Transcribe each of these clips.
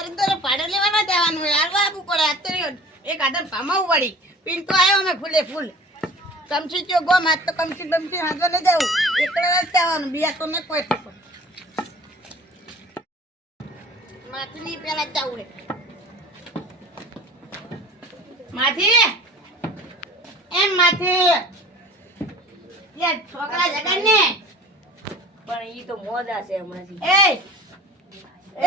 અંદર ભાડે લેવાના જવાનું હોય હાલવા આપવું પડે અત્યારે એક આદર ભમાવું પડી પિંટો આવ્યો અમે ફૂલે ફૂલ કમસી કયો ગો માત તો કમસી બમસી હાંધવા લઈ જાઉં એકલા જ જવાનું બીયા તો ને કોઈ માથની પેલા જાવું રે માથી એમ માથી યાર છોકરા જગન ને પણ ઈ તો મોજા છે હમણાંથી.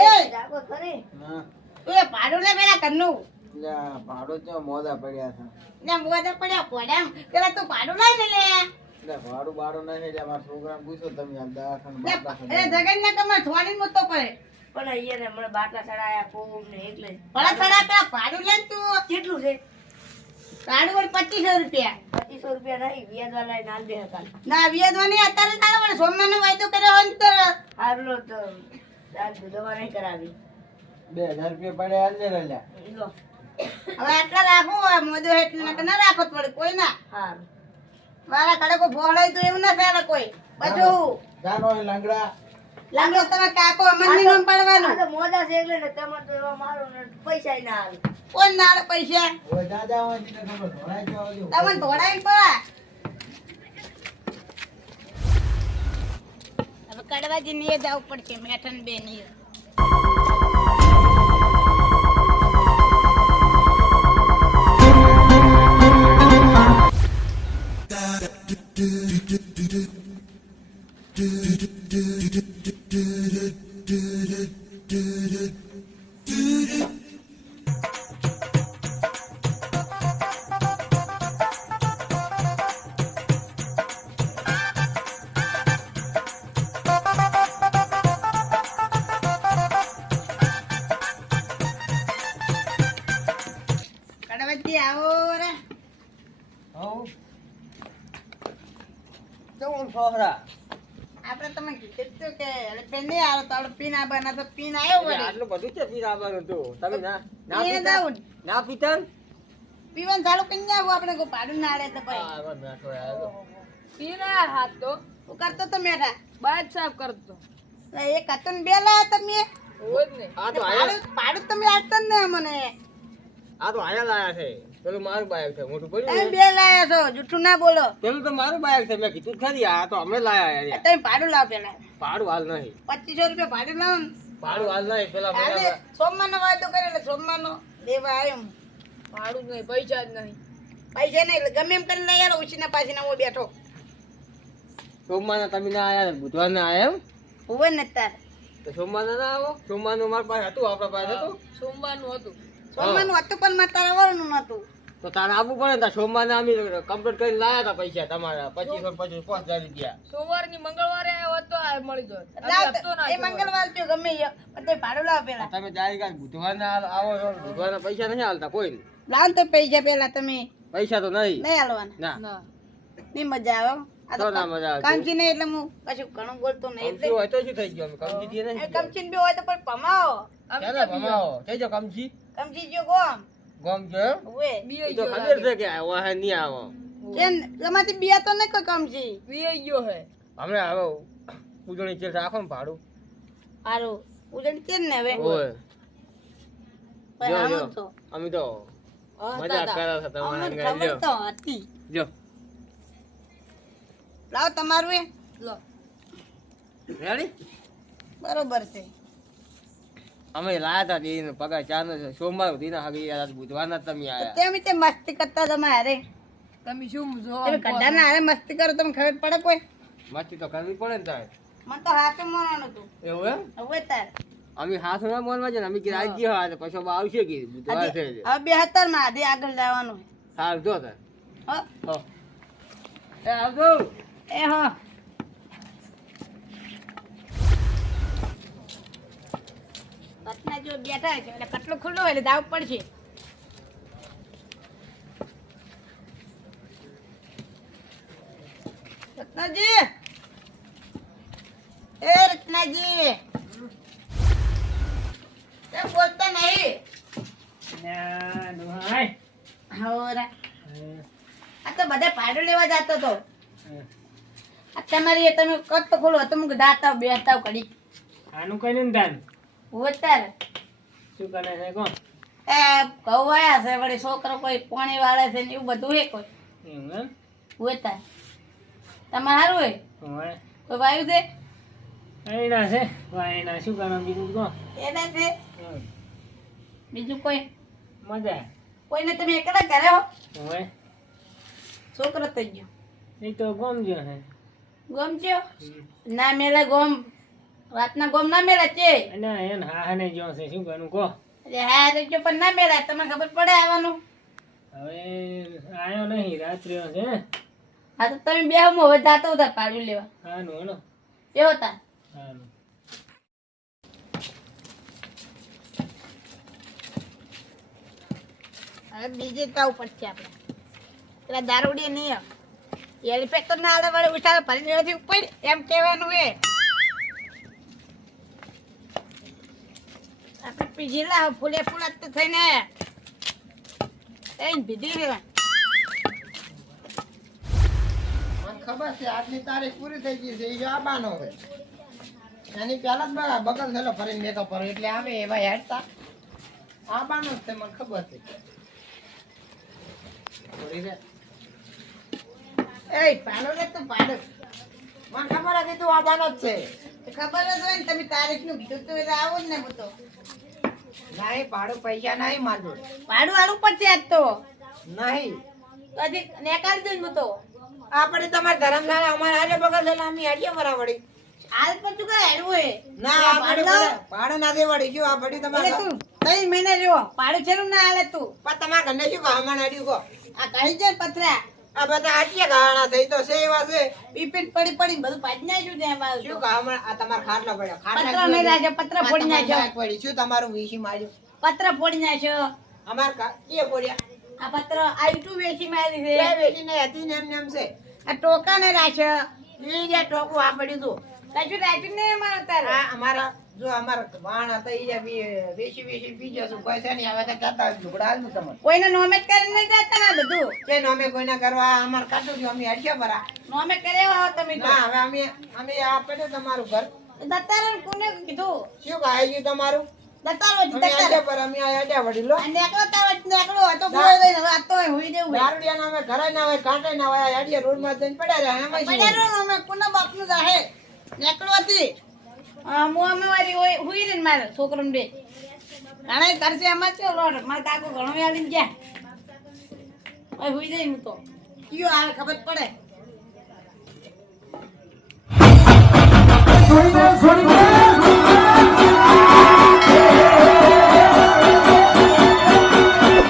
એ જાગો ખરી. હા તું એ ભાડું લે પેલા ઘરનું લ્યા ભાડો જો મોદા પડ્યા છે ને મોદા પડ્યા પોડામ પેલા તું ભાડું લઈ ને લે એટલે ભાડું બાડો નહીં લે મારા છોકરાને પૂછો તમે આ દવાખાને બાટલા એ જગન ને કમર થોડી મોટો પડે પણ અહીંયા ને હમણાં બાટલા ચડાયા કોમ ને એટલે જ. ભલા થોડા પેલા ભાડું લે તું કેટલું છે? ભાડું વળી 2500 રૂપિયા 2500 રૂપિયા નહીં, વ્યાજ વાળા નાલ દે હતા. ના વ્યાજવાની અત્યારે તારે વળી સોમવારનો વાયદો કર્યો હોય ને તો હારલો તો આજ દવા નહીં કરાવી. 2000 રૂપિયા પડ્યા આજે લ્યા લો હવે આટલા રાખો આ મોદો એટલે ના રાખો થોડી કોઈ ના હાર મારા કડે કોઈ ભોળાય તો એવું ના ચાલે કોઈ બધું જાનો એ લંગડા લાંગો તમે કાકો અમનની નામ પડવાનું આ તો મોજા છે એટલે ને તમે તો એવા મારો ને પૈસા ના આવે. કોણ ના આલે પૈસા ઓય દાદા હોય ને ખબર ધોળાઈ જવા દો તમે ધોડાઈ પડા હવે કડવાજી ને જવું પડશે મેઠન બે ની કડવાજી આવો રે હો કેવું છોકરા આપણે તમે કીધું કે પેન નહીં આવ્યો તો આપણે પીન આવવાના તો પીન આવ્યો વળી આટલું બધું છે પીર આવવાનું તો તમે ના પીને જાઉં ના પીતા પીવાનું ચાલુ કરી ને આવું આપણે કોઈ ભાડું ના આડે તો પછી આ બેઠો આવ્યો પીના હાથ તો હું કરતો તો મેઠા બાદ સાફ કરતો એક હતો ને બે લાયા તમે હોય જ ને. આ તો આયા ભાડું તમે આપતા જ ને મને આ તો આયા લાયા છે પેલું મારું બાઈક છે મોટું પડ્યું તમે બે લાયા છો જૂઠું ના બોલો પેલું તો મારું બાઈક છે મેં કીધું ખરી આ તો અમે લાયા યાર તમે ભાડું લાવો પેલા ભાડું હાલ નહીં 2500 રૂપિયા ભાડું લાવો ને ભાડું હાલ નહીં પેલા કાલે સોમવારનો વાયદો કર્યો એટલે સોમવારનો દેવા આવ્યો હું. ભાડું જ નહીં, પૈસા જ નહીં. પૈસા નહીં એટલે ગમે એમ કરીને લઈ આવ્યો ઉછીના પાછીના હું બેઠો સોમવારના તમે ના આયા બુધવારના આયા એમ હોય ને તાર તો સોમવારના ના આવો સોમવારનું મારા પાસે હતું આપણા પાસે હતું સોમવારનું હતું. સોમવારનું હતું પણ મારે તારા વરનું નતું તો તારે આપવું પડે ને સોમવારના અમે કમ્પ્લીટ કરીને લાયા હતા પૈસા તમારા 25 5000 રૂપિયા સોમવારની મંગળવારે આવ્યો હોત તો આ મળી જોત. લાવ આજે હપ્તો ના એ થયો. મંગળવાર થયો ગમે એ પણ તમે ભાડું લાવો પેલા તમે જાય બુધવારના આવો છો, બુધવારના પૈસા નહીં હાલતા કોઈ લાવો ને તો પૈસા પેલા તમે પૈસા તો નહીં નહીં હાલવાના ના ના. નહીં મજા આવે હો. આ તો ના મજા આવે. કામચી નહીં એટલે હું કશું ઘણું બોલતો નહીં કમચી હોય તો શું થઈ ગયું અમે કમચી દીએ એટલે નહીં કમચી બી હોય તો પણ ભમાવો અમે ચાલો ભમાવો થઈ જાઓ કમચી કમચી જો ગોમ ગમ છે એમ? ઉવે બીઆઈ ઈ તો ગયો ખબર લાગે. છે કે આવો હે નહીં આવો કેમ તમારી બિયા તો નહીં કોઈ કમચી બીઆઈ ગયો હે. હમણાં હવે ઉજવણી છે રાખો ને ભાડું હારું ઉજણ છે ને હવે ઓય પણ જો, આમ જો. તો અમે તો મજાક કરે છે તમારા અમને અંગાઈ. ખબર તો હતી જો લાવો તમારું એ લો. રેડી બરોબર છે અમે લાયા હતા દીનો પગાર ચારનો છે સોમવાર દીના હગી યાર બુધવારના તમે આયા તેમ તે મસ્તી કરતા તમે હારે તમે શું તમે જોવા ગઢા ના હારે મસ્તી કરો તમે ખબર પડે કોઈ મસ્તી તો કરવી પડે ને તારે મને તો હાથે મોનવાનું હતું એવું એમ હવે તાર અમે હાથ ના મોનમાં છે ને અમે કીધું આજે હા પછી અમે આવશે કે બુધવાર છે હવે 72 માં આધી આગળ જવાનું સારું જો તાર હો હો એ આવજો એ હો પટના જો બેઠા છે એટલે કટલો ખુલ્લો હોય એટલે દાવ પડશે રત્નાજી એ રત્નાજી કેમ બોલતા નહીં હોરા આ તો બધા ભાડું લેવા જતો તો આ તમારી એ તમે કટ તો ખોલો તમે દાતા બેહતા ઘડી આનું કઈ નહીં દાન ઉતાર શું કરે છે કોણ એ ઘઉં વાયા છે વળી છોકરો કોઈ પાણી વાળે છે ને એવું બધું હે કોઈ એવું એમ હોય તાર તમારે સારું હોય હોય કોઈ વાયુ છે એના છે વાયના શું કરવાનું બીજું કોણ એના છે બીજું કોઈ મજા કોઈને તમે એકલા ઘરે હો હોય છોકરો થઈ ગયો એ તો ગમજો છે ગોમ થયો ના મેળે ગોમ રાતના ગોમ ના મેળે છે અને એને હા ને જો છે શું કરવાનું કહો અરે હા તો પણ ના મેળે તમને ખબર પડે આવવાનું હવે આયો નહીં રાત્રે છે હા તો તમે બે હું હવે જાતો હતા પાડું લેવા હાનું હેનો એવો તા હાનું હવે બીજે તો પડશે આપણે પેલા દારૂડી નહીં એલિફેક્ટ તો ના આલે વળે ઉઠાડે ભરી દેવાથી ઉપર એમ કહેવાનું એ આપણે પીજી લાવ ફૂલે ફૂલ જ તો થઈને એ બીજી લેવા મને ખબર છે આજની તારીખ પૂરી થઈ ગઈ છે એ જો આબાનો હોય એની પહેલા જ બગલ થયેલો ફરીને મેકઅપ કરો એટલે આવે એવા હેડતા આબાનો જ છે મને ખબર છે થોડી રે. એ પાડો લે તો પાડો મને ખબર હતી તું આબાનો જ છે તો ખબર જ હોય ને તમે તારીખ નું કીધું તો એટલે આવો જ ને હું તો નહીં ભાડું પૈસા નહીં મારું ભાડું આલું પડશે આજ તો નહીં હજી નેકાળી દઉં હું તો આપણે તમારે ધર્મશાળા અમારે આજે બગલ થયેલા અમે હાડીએ બરાવડી હાલ પણ તું કઈ હેડવું હે ના આ ભાડું ના દેવાડી શું આ ભડી એટલે તમારે તું 3 મહિના રહ્યો ભાડું છેલું ના હાલે તું પણ તમારા ઘરને શું કહો હમણાં હાડ્યું કહો આ કહી જાય પથરા આ બધા હાટીએ ગાણા થઈ તો છે એવા છે પીપીટ પડી પડી બધું પાડી નાખ્યું છે એમાં શું કહો હમણાં આ તમારા ખાટલો પડ્યો પત્ર નહીં રાખ્યો પત્ર ફોડી નાખ્યો પડી શું તમારું વીસી માર્યું પત્ર ફોડી નાખ્યો અમાર કે પડ્યા આ પત્ર આઈટુ વેચી મારી છે બે વેચીને હતી ને એમને એમ છે આ ટોકા ને રાખ્યો એ જે ટોકું આ પડ્યું તું રાખ્યું રાખ્યું ને એમાં તારે આ અમારા જો અમારા વાણ હતા એ જે વેચી પી જશું પૈસા નહીં આવે તો કહેતા લુગડા હાલનું તમને કોઈને નોમેટ કરીને નહીં જતા ને બધું કે અમે કોઈને કરવા અમાર કાઢું છું અમે હડશે બરા નોમેટ કરે આવો તમે તો ના હવે અમે આ પડ્યું તમારું ઘર દત્તારો કોને કીધું શું કહે છે તમારું દત્તારો અમે દત્તારો હડશે પર અમે આ હડ્યા વડી લો અને એકલો તાવત એકલો હતો બોય દઈને હવે આ તો હુઈ દેવું હે દારૂડિયાના અમે ઘરે ના હોય કાંટે ના હોય આ હડીએ રોડમાં જઈને પડ્યા રહ્યા એમાં શું હોય? પડ્યાનો અમે કોના બાપનું જાહે નેકળો હતી મો અમે વારી હોય હુઈ રે મારે છોકરો ને બે ઘણા કરશે એમાં છે લોટ મારા કાકો ઘણો આલીને ગયા હવે હુઈ જઈ હું તો કયો આવે ખબર પડે